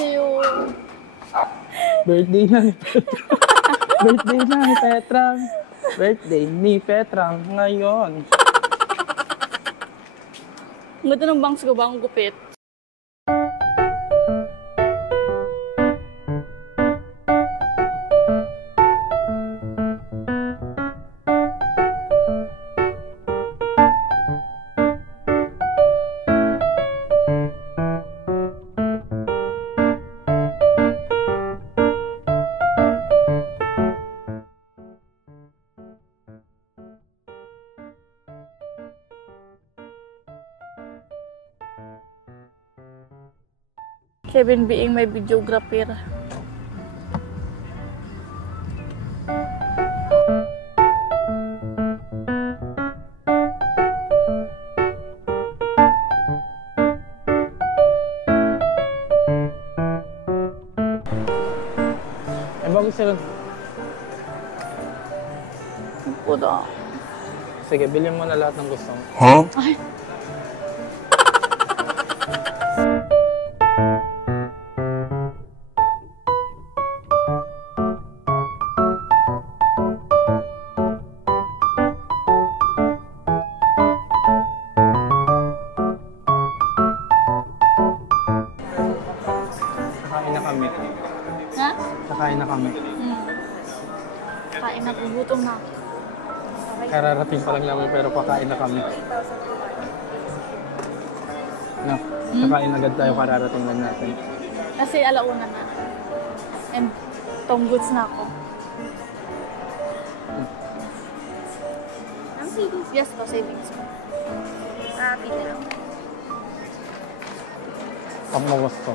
you. Birthday na ni Petrang. Birthday na ni Petrang. Birthday ni Petrang ngayon. Ang ganda ng bangs ko ba? Ang gupit. Kevin being my videographer. Bago sila. Puta. Sige, bilhin mo na lahat ng gusto mo. Huh? Ay. Kakain na kami. Ha? Kakain na kami. Kain na po. Gutom na. Kararating pa lang namin pero kakain na kami. No, kakain agad tayo, kararating lang natin. Kasi alauna na. And tongguts na ako. Ang savings? Yes po, savings po. Pili lang. Pamagos ko.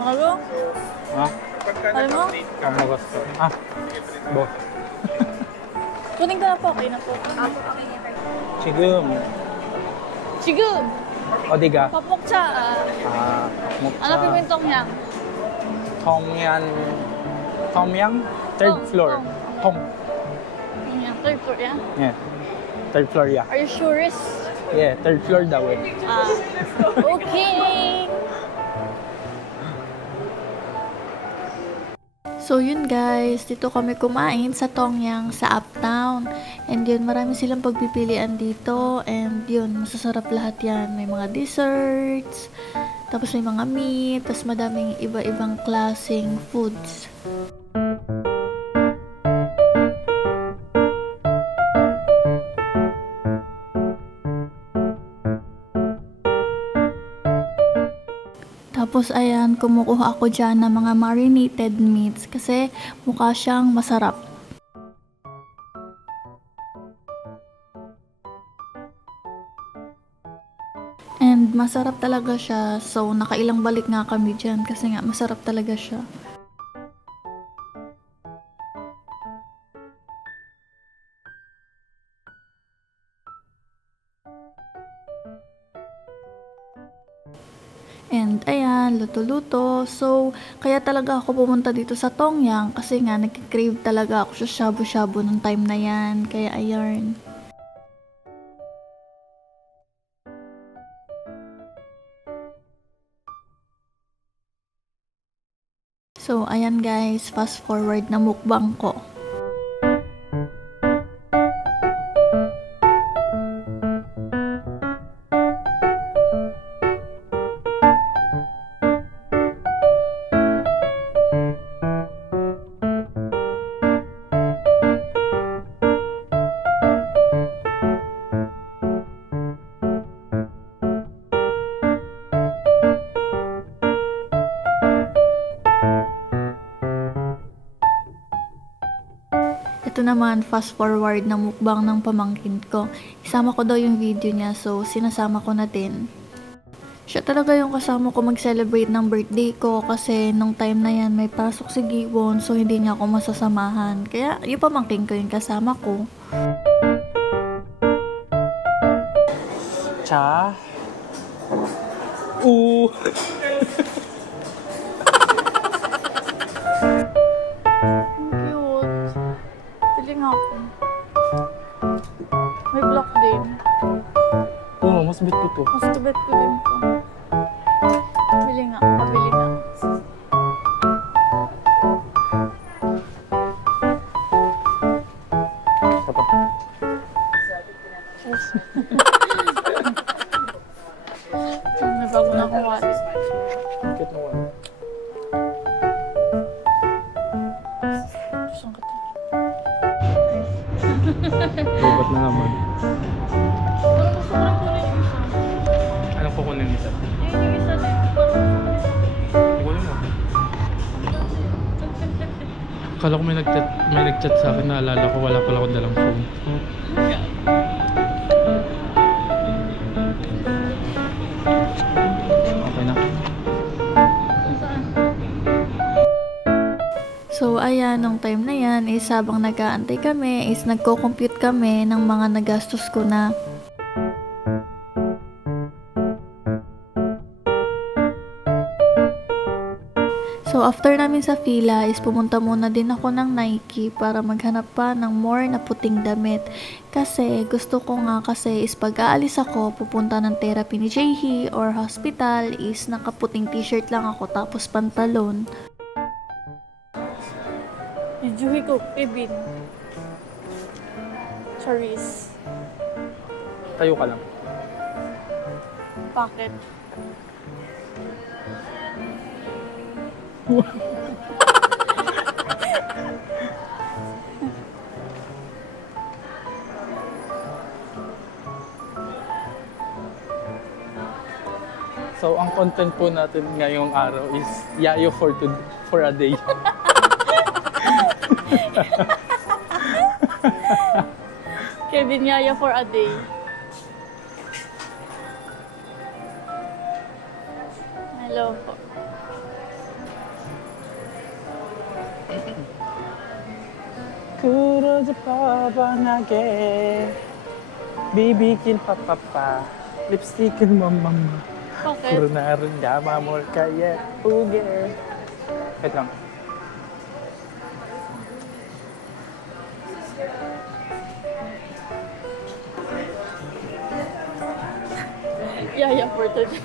Ano? Ha? Alam mo? Pamagos ko. Ah, bo. Kunin ka na po. Okay na po. Chigum. Sigum! Odiga. Papokcha. Mukha. Ano pimentong yang? Tomyan. Tomyang? Third Tong, floor. tong. Tom. Yang third floor, yeah? Yeah. Third floor, yeah. Are you sure? Yeah, third floor daw eh. Okay! So yun guys, dito kami kumain sa Tongyang sa Uptown. And yun, marami silang pagpipilian dito. And yun, masasarap lahat yan. May mga desserts, tapos may mga meat, tapos madaming iba-ibang klaseng foods. Tapos ayan, kumukuha ako dyan ng mga marinated meats kasi mukha siyang masarap. And masarap talaga siya, so nakailang balik nga kami dyan kasi nga masarap talaga siya. And ayan, luto-luto. So, kaya talaga ako pumunta dito sa Tongyang kasi nga nagki-crave talaga ako sa shabu-shabu nung time na yan. Kaya ayan. So, ayan guys, fast forward na mukbang ko. Ito naman, fast forward na mukbang ng pamangkin ko. Isama ko daw yung video niya, so sinasama ko na din. Siya talaga yung kasama ko mag-celebrate ng birthday ko kasi nung time na yan may pasok si Giwon, so hindi niya ako masasamahan. Kaya yung pamangkin ko yung kasama ko. Cha. Cute. Piling ako. May block din. Oo, mas bit ko to. Mas tubet ko din po. Pabili nga. Nabago na akong wallet. Bakit mo? Saan ka to? Robot na naman. Parang gusto ko lang kunin yung isa. Anong kukunin nito? Yun yung isa din. Parang Kukunin mo. Akala ko may nag-chat sa akin, naalala ko wala pala akong dalang phone. Okay na. So ayan, nung time na yan is habang nag-aantay kami is nagko-compute kami ng mga nagastos ko na. So after namin sa fila is pumunta muna din ako ng Nike para maghanap pa ng more na puting damit. Kasi gusto ko nga kasi is pag aalis ako pupunta ng therapy ni Jayhee or hospital is nakaputing t-shirt lang ako tapos pantalon. Ijuhi ko, Kevin. Charis. Tayo ka lang. Bakit? So, ang content po natin ngayong araw is yayo for a day. Kevin Yaya for a day. Hello po. 그러지 뻔하게 비비길 빠빠빠 립스틱은 맘맘마 Bakit? Purnarin gama mo kaya uge. Wait lang. Yaya for today.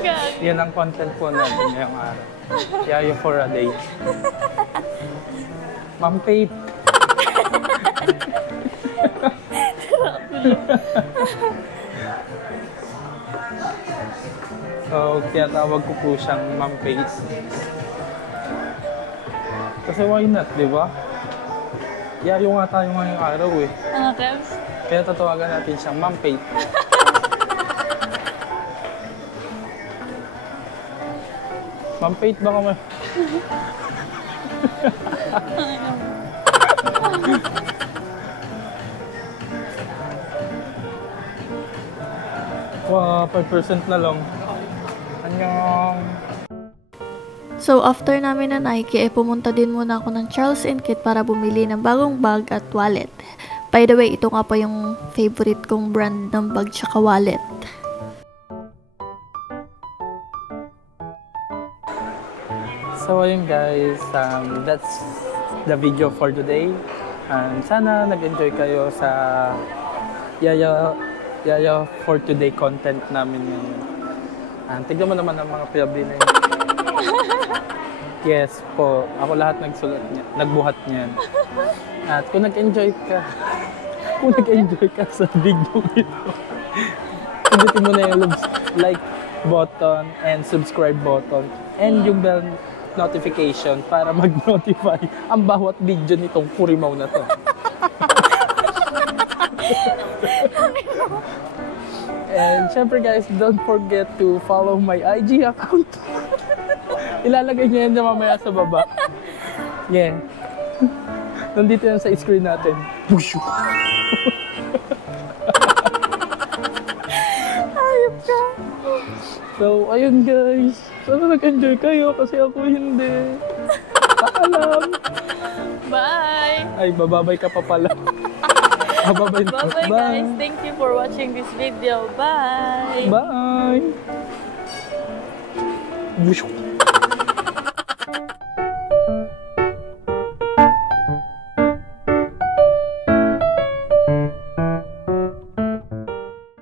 Gag. Yan ang content po natin ngayong araw. Yayo for a day. Ma'am Faith. So, tinatawag ko po siyang Ma'am Faith. Kasi why not, di ba? Yayo nga tayo ngayong araw eh. Ano, Kevs? Kaya tatawagan natin siyang Ma'am Faith. Ma'am Faith, baka may... Wow, 5% na lang. Annyeong. So after namin na Nike, pumunta din muna ako ng Charles & Kit para bumili ng bagong bag at wallet. By the way, ito nga pa yung favorite kong brand ng bag tsaka wallet. So ayun guys, that's the video for today. Sana nag-enjoy kayo sa Yaya for today content namin ngayon. Tignan mo naman ang mga pinabili na yun. Yes po, ako lahat nagbuhat niyan. At kung nag-enjoy ka sa video ito, pindutin mo na yung like button and subscribe button and yung bell notification para mag-notify ang bawat video nitong kurimaw na to. And syempre guys, don't forget to follow my IG account. Ilalagay niya yan mamaya sa baba. Yeah. Nandito yan sa screen natin. Push! Ayop ka. So, ayun guys. Sana nag-enjoy kayo kasi ako hindi. Paalam. Bye. Ay, bababay ka pa pala. Bababay na. Bye-bye guys. Thank you for watching this video. Bye. Bye. Push!